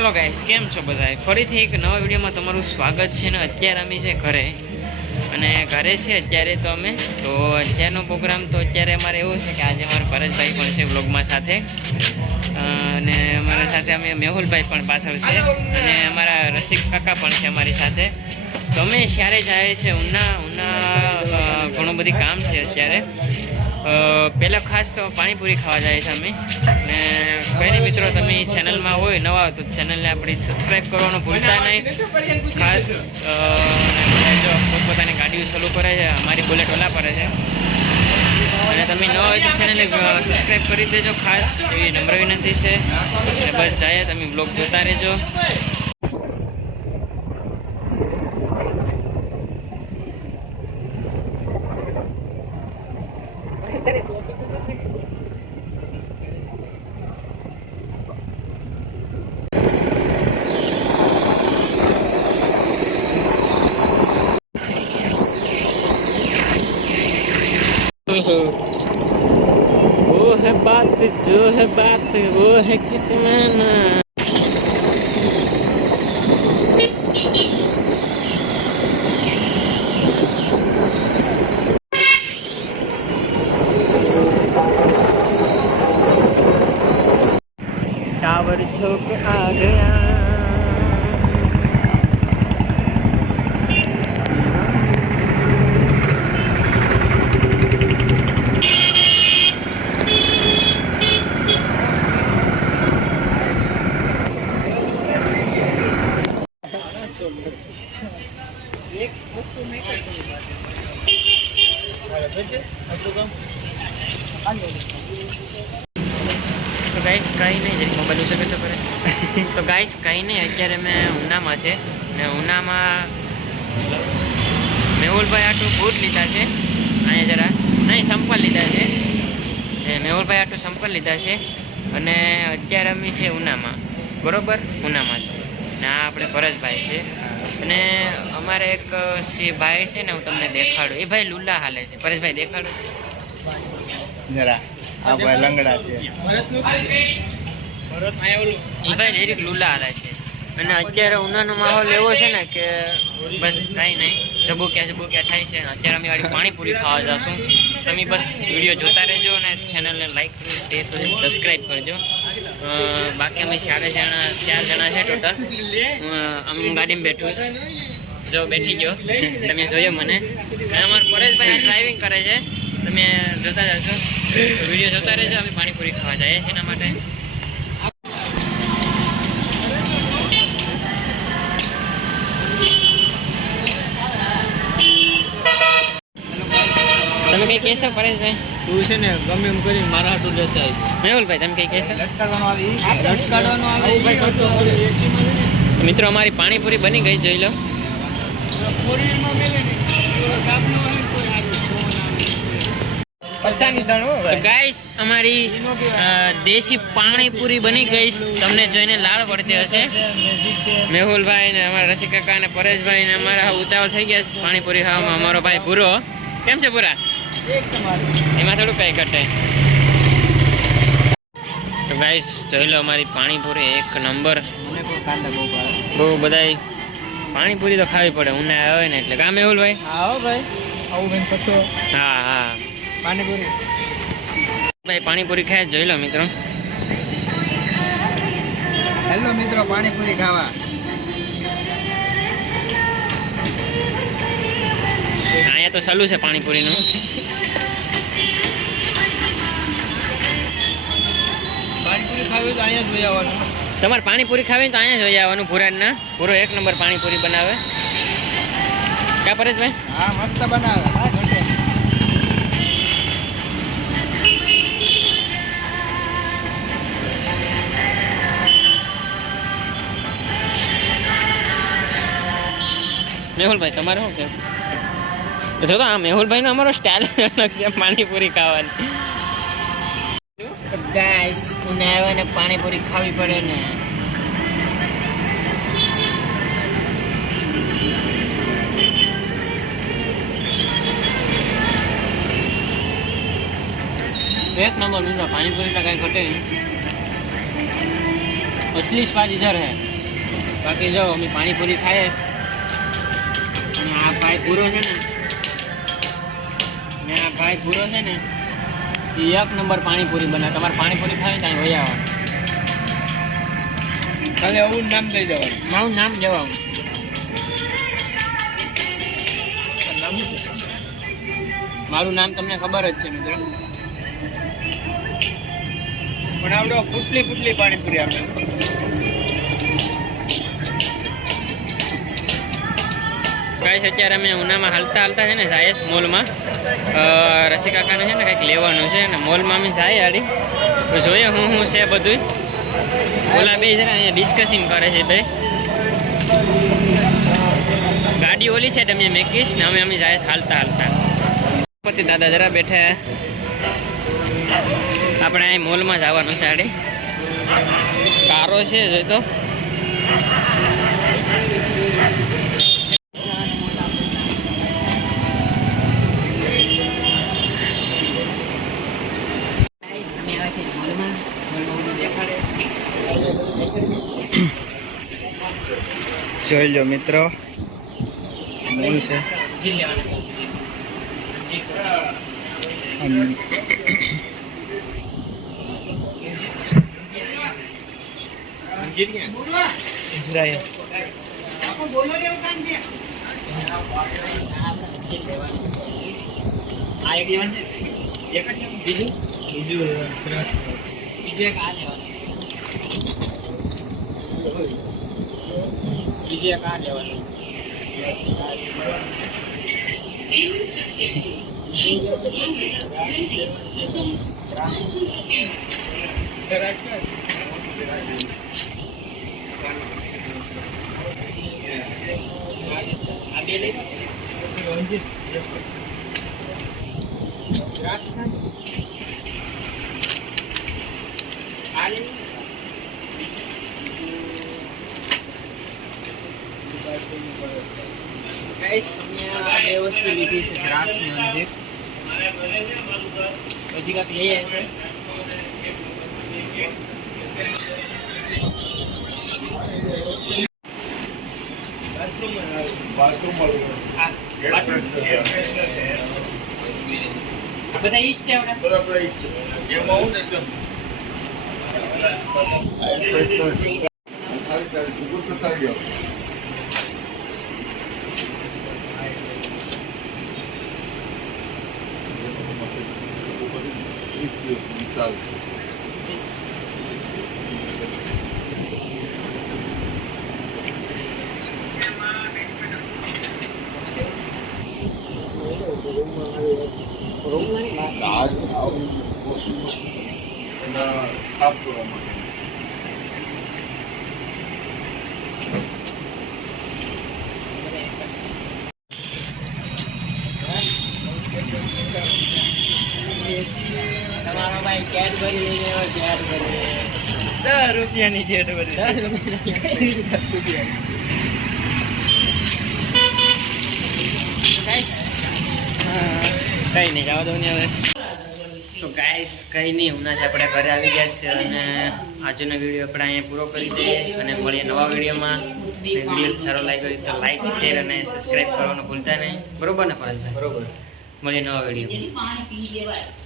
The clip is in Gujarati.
હાલો ગાઈસ, કેમ છો બધા? ફરીથી એક નવા વિડીયોમાં તમારું સ્વાગત છે. ને અત્યારે અમે છે ઘરે, અને ઘરે છે અત્યારે તો અમે તો અત્યારનો પ્રોગ્રામ તો અત્યારે અમારે એવો છે કે આજે અમારા પરેશભાઈ પણ છે વ્લોગમાં સાથે, અને અમારા સાથે અમે મેહુલભાઈ પણ પાછળ છે, અને અમારા રસિક કાકા પણ છે અમારી સાથે. તો અમે ત્યારે જાય છે ઉના ઘણું બધી કામ છે અત્યારે. પહેલાં ખાસ તો પાણીપુરી ખાવા જાય છે અમે. ને કંઈ નહીં મિત્રો, તમે ચેનલમાં હોય નવા તો ચેનલને આપણી સબસ્ક્રાઈબ કરવાનું ભૂલતા નહીં ખાસ. જો પોતપોતાની ગાડીઓ ચાલુ કરે છે, અમારી બુલેટ ઓલા કરે છે, અને તમે નવા હોય તો ચેનલને સબસ્ક્રાઈબ કરી દેજો ખાસ, એવી નમ્ર વિનંતી છે. બસ જાય તમે બ્લોગ જોતા રહેજો. वो है बात जो है बात वो है किस्मत. टावर छोक आ गया. તો ગાઈસ કંઈ નહીં, જરી મોબાઈલ ઉછે કરતો પડે. તો ગાઈસ કંઈ નહીં, અત્યારે મેં ઉનામાં છે ને ઉનામાં મેહુલભાઈ આટલું બૂટ લીધા છે. અહીંયા જરા નહીં સંપલ લીધા છે, મેહુલભાઈ આટલું સંપલ લીધા છે. અને અત્યારે અમે છે ઉનામાં, બરાબર ઉનામાં છે ને આ આપણે પરેશભાઈ છે. અને અમારે એક ભાઈ છે ને, હું તમને દેખાડું. એ ભાઈ લુલા હાલે છે. પરેશભાઈ દેખાડું જરા. આ ભાઈ લંગડા છે. એ ભાઈ ડેરીક લુલા હાલે છે. અને અત્યારે ઉનાનો માહોલ એવો છે ને કે બસ કાંઈ નહીં, જબોક્યા થાય છે. અત્યારે અમે વાળી પાણીપુરી ખાવા જશું. તમે બસ વિડીયો જોતા રહેજો અને ચેનલને લાઈક શેર કરી સબસ્ક્રાઈબ કરજો. બાકી અમે 4 જણા છે ટોટલ. અમે ગાડીમાં બેઠું જો બેઠી ગયો, તમે જોયો મને. અને અમારા પરેશભાઈ આ ડ્રાઇવિંગ કરે છે, તમે જોતા જશો. વિડીયો જોતા રહેજો. અમે પાણીપુરી ખાવા જઈએ છીએ એના માટે. તમે કઈ કહેશો પરેશભાઈ? તું છે ને ગમે એમ કરી મારા હાટું લેતા આવી. મેહુલભાઈ તમે કઈ કહેશો? લટકાડવાનું આવી. મિત્રો અમારી પાણીપુરી બની ગઈ, જોઈ લો. ગાઈસ અમારી દેશી પાણીપુરી બની ગઈ. તમને જોઈને લાળ પડતી હશે. મેહુલભાઈ ને અમારા રસિક કાકા ને પરેશભાઈ ને અમારા ઉતાવળ થઈ ગયા પાણીપુરી ખાવામાં. અમારો ભાઈ પૂરો કેમ છે? પૂરા એમાં થોડું કઈ ઘટે. તો ગાઈસ જોઈ લો અમારી પાણીપુરી એક નંબર. બહુ બધા પાણીપુરી તો ખાવી પડે ઉનાળે આવે ને એટલે. કામ મેહુલભાઈ? આવો ભાઈ, આવું બેન કશો. હા પાણીપુરી ભાઈ પાણીપુરી ખાય જોઈ લો મિત્રો. હેલો મિત્રો, પાણીપુરી ખાવા. અહીંયા તો ચાલુ છે પાણીપુરીનું. પાણીપુરી ખાવી તો અહીંયા જોઈ આવવાનું. તમારે પાણીપુરી ખાવી તો અહીંયા જોઈ આવવાનું. ભૂરાના પૂરો એક નંબર પાણીપુરી બનાવે. કા પરેશભાઈ? હા મસ્ત બનાવે. હા ઘટે. મેહુલભાઈ તમારે શું કહેવું? જો તો આ મેહુલભાઈનો અમારો સ્ટાઇલ અલગ છે પાણીપુરી ખાવાની. ગાઈસ ઉનાળે આવે ને પાણીપુરી ખાવી પડે ને. एक नंबर मिल रहा पानी पूरी का कहीं घटे नहीं, असली स्वाद इधर है। બાકી જો અમે પાણીપુરી ખાઈએ અને આ ભાઈ પૂરો છે ને એ એક નંબર પાણીપુરી બનાવે. તમારે પાણીપુરી ખાવી ત્યાં વહી આવવાનું. ખાલી આવું નામ દઈ દેવાનું. મારું નામ જવાનું. મારું નામ તમને ખબર જ છે મિત્રો. પણ આવડો પુટલી પાણીપુરી આપણે. ગાઈસ અત્યારે અમે ઉનામાં હાલતા છે ને જાયસ મોલમાં. રસી કાકાને છે ને કંઈક લેવાનું છે અને મોલમાં અમે જાય આડી તો જોઈએ હું છે બધું. ઓલા બે છે ને અહીંયા ડિસ્કસિંગ કરે છે બે. ગાડી ઓલી છે તમે મેકીશ ને અમે જાયસ હાલતા પતિ દાદા જરા બેઠા. આપણે અહીં મોલમાં જવાનું છે આડી. કારો છે જોઈ તો. જોઈ લો મિત્રો, મોલ છે. બે વસ્તુ લીધી છે, દ્રાક્ષ ને અંજીર. હજી કાંક લઈ આવે છે. બધા ઈ જ છે બરાબર. ઈ જ છે એમાં હું ને તમારો ભાઈ કેડબરી લઈને આવ્યો. કેડબરી 10 રૂપિયાની કેડબરી. 10 રૂપિયા કઈ નહીં જવા દો ને હવે. તો ગાઈસ કંઈ નહીં, હમણાં જ આપણે ઘરે આવી ગયા છે અને આજનો વિડીયો આપણે અહીંયા પૂરો કરી દઈએ અને મળીએ નવા વિડીયોમાં. વિડીયો સારો લાગ્યો હોય તો લાઈક, શેર અને સબસ્ક્રાઈબ કરવાનું ભૂલતા નહીં. બરોબર ને પરેશભાઈ? બરોબર. મળીએ નવા વિડીયો.